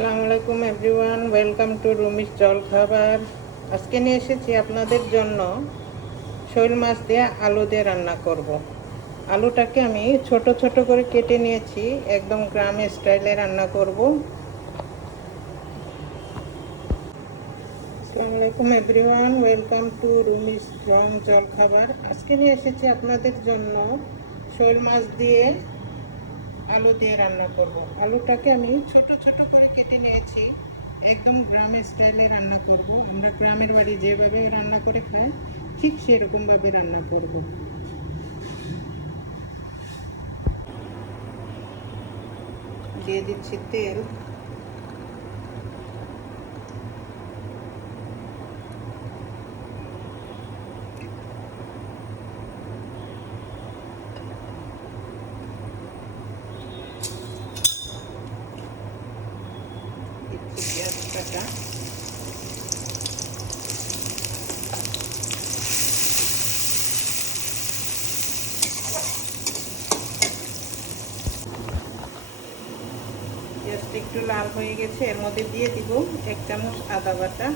আসসালামু আলাইকুম everyone, welcome to রুমিস জলখাবার। আজকে নিয়ে এসেছি আপনাদের জন্য শৈল মাছ দিয়ে আলু দিয়ে রান্না করব। আলুটাকে আমি ছোট ছোট করে কেটে নিয়েছি, একদম গ্রামের স্টাইলে রান্না করব। আসসালামু আলাইকুম এভরিওয়ান, ওয়েলকাম টু রুমিস জলখাবার। আজকে নিয়ে এসেছি আপনাদের জন্য শৈল মাছ দিয়ে আলু দিয়ে রান্না করব। আলুটাকে আমি ছোট ছোট করে কেটে নিয়েছি, একদম গ্রামের স্টাইলে রান্না করব। আমরা গ্রামের বাড়ি যেভাবে রান্না করে খাই ঠিক সেরকমভাবে রান্না করব। দিয়ে দিচ্ছি তেল, দিচ্ছি পেঁয়াজ কাটা, পেঁয়াজটা একটু লাল হয়ে গেছে। এর মধ্যে দিয়ে দিব 1 চামচ আদা বাটা,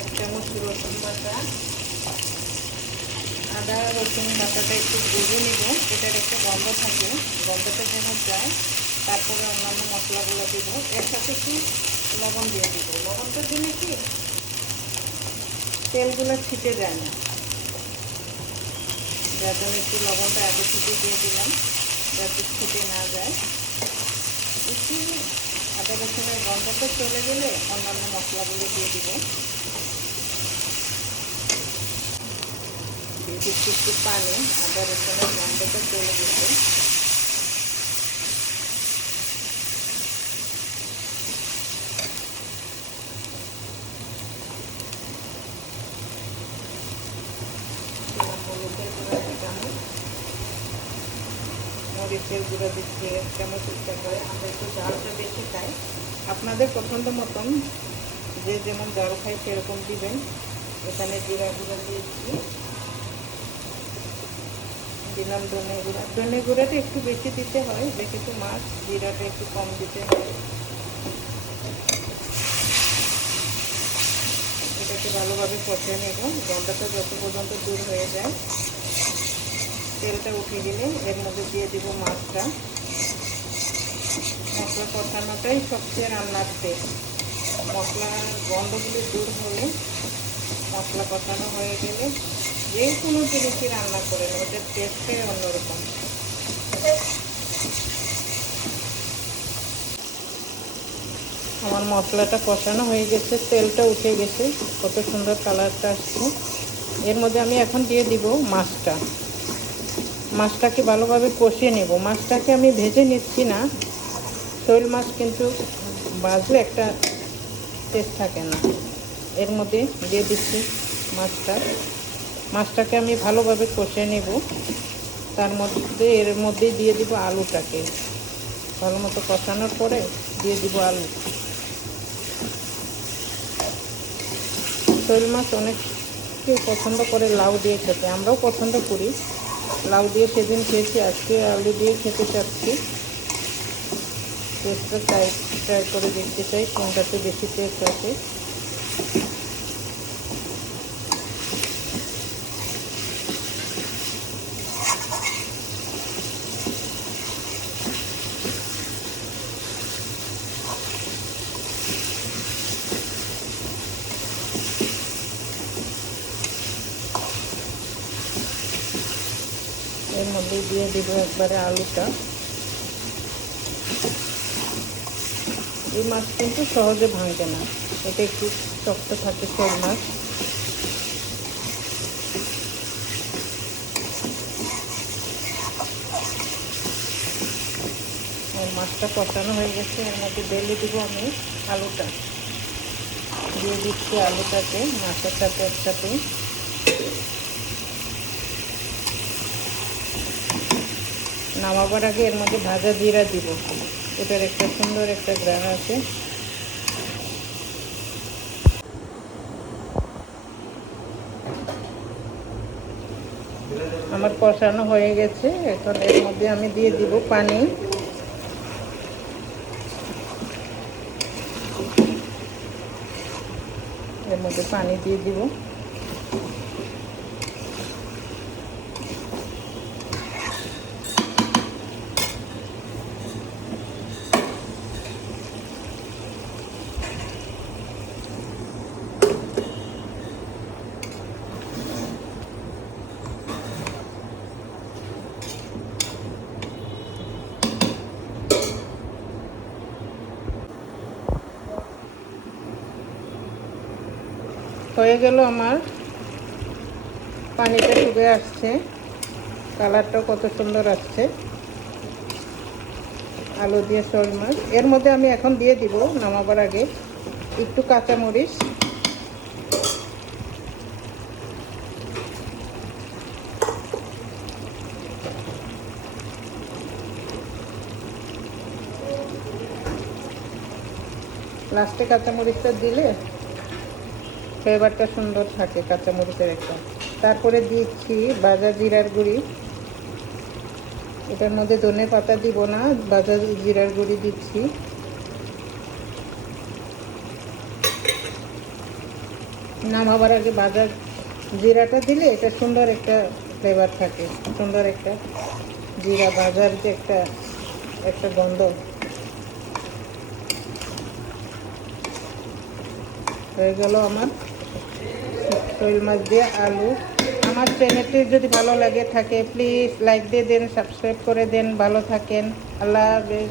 1 চামচ রসুন বাটা। আদা রসুন বাটাটা একটু ভেজে নিব, এটার একটা গন্ধ থাকে, গন্ধটা যেন যায়। তারপরে অন্যান্য মশলাগুলো দেব, এর সাথে একটু লবণ দিয়ে দিব। লবণটা দিলে কি তেলগুলো ছিটে যায় না, যার জন্য একটু লবণটা আগে থেকে দিয়ে দিলাম, যাতে ছিটে না যায়। একটু আদা রসুনের গন্ধটা চলে গেলে অন্যান্য মশলাগুলো দিয়ে দিব। দিয়ে দিচ্ছি একটু পানি, আদা রসুনের গন্ধটা চলে গেছে। হলুদের গুঁড়া 1 চামচ, মরিচের গুঁড়া দিচ্ছি 1 চামচ ইচ্ছা করে। আমরা একটু ঝালটা বেশি খাই, আপনাদের পছন্দ মতন যে যেমন ঝাল খাই সেরকম দিবেন। এখানে জিরা গুঁড়া দিয়েছি, দিলাম ধনে গুঁড়া। ধনে গুঁড়াটা একটু বেশি দিতে হয়, যেহেতু মাছ, জিরাটা একটু কম দিতে হয়। এটাকে ভালোভাবে কষিয়ে নেব, গন্ধটা যত পর্যন্ত দূর হয়ে যায়। তেলটা উঠে গেলে এর মধ্যে দিয়ে দিব মাছটা। মশলা কষানোটাই সবচেয়ে রান্নার টেস্ট। মশলার গন্ধগুলি দূর হলে, মশলা কষানো হয়ে গেলে যে কোনো জিনিসই রান্না করেন ওটার টেস্টটাই অন্যরকম। আমার মশলাটা কষানো হয়ে গেছে, তেলটা উঠে গেছে, কত সুন্দর কালারটা আসছে। এর মধ্যে আমি এখন দিয়ে দিব মাছটা। মাছটাকে ভালোভাবে কষিয়ে নেব। মাছটাকে আমি ভেজে নিচ্ছি না, শৈল মাছ কিন্তু ভাজলে একটা টেস্ট থাকে না। এর মধ্যে দিয়ে দিচ্ছি মাছটাকে আমি ভালোভাবে কষিয়ে নেব। তার মধ্যে এর মধ্যেই দিয়ে দিব আলুটাকে। ভালো মতো কষানোর পরে দিয়ে দিব আলু। শৈল মাছ অনেক কেউ পছন্দ করে লাউ দিয়ে খেতে, আমরাও পছন্দ করি। লাউ দিয়ে সেদিন খেয়েছি, আজকে আলু দিয়ে খেতে চাচ্ছি। টেস্টটা ট্রাই করে দেখতে চাই কোনটাতে বেশি টেস্ট আছে। এর মধ্যে দিয়ে দিব একবারে আলুটা। এই মাছ কিন্তু সহজে ভাঙবে না, এটা একটু শক্ত থাকে শোল মাছ। মাছটা কষানো হয়ে গেছে, এর মধ্যে ঢেলে দিব আমি আলুটা। দিয়ে দিচ্ছি আলুটাকে মাছের সাথে একসাথে। নামাবার আগে এর মধ্যে ভাজা জিরা দিব, এটার একটা সুন্দর একটা ঘ্রাণ আছে। আমার কষানো হয়ে গেছে, এখন এর মধ্যে আমি দিয়ে দিব পানি। মধ্যে পানি দিয়ে দিব। হয়ে গেল আমার, পানিটা ডুবে আসছে, কালারটাও কত সুন্দর আসছে আলু দিয়ে শোল মাছ। এর মধ্যে আমি এখন দিয়ে দিব নামাবার আগে একটু কাঁচামরিচ, লাস্টে কাঁচামরিচটা দিলে ফ্লেভারটা সুন্দর থাকে কাঁচামরিচের একটা। তারপরে দিচ্ছি ভাজা জিরার গুঁড়ি, এটার মধ্যে ধনে পাতা দিব না, ভাজা জিরার গুঁড়ি দিচ্ছি। নামাবার আগে ভাজা জিরাটা দিলে এটা সুন্দর একটা ফ্লেভার থাকে, সুন্দর একটা জিরা ভাজার যে একটা একটা গন্ধ। হয়ে গেল আমার শোল মাছ দিয়ে আলু। আমার চ্যানেলটি যদি ভালো লাগে থাকে প্লিজ লাইক দিয়ে দেন, সাবস্ক্রাইব করে দেন। ভালো থাকেন, আল্লাহ হাফেজ।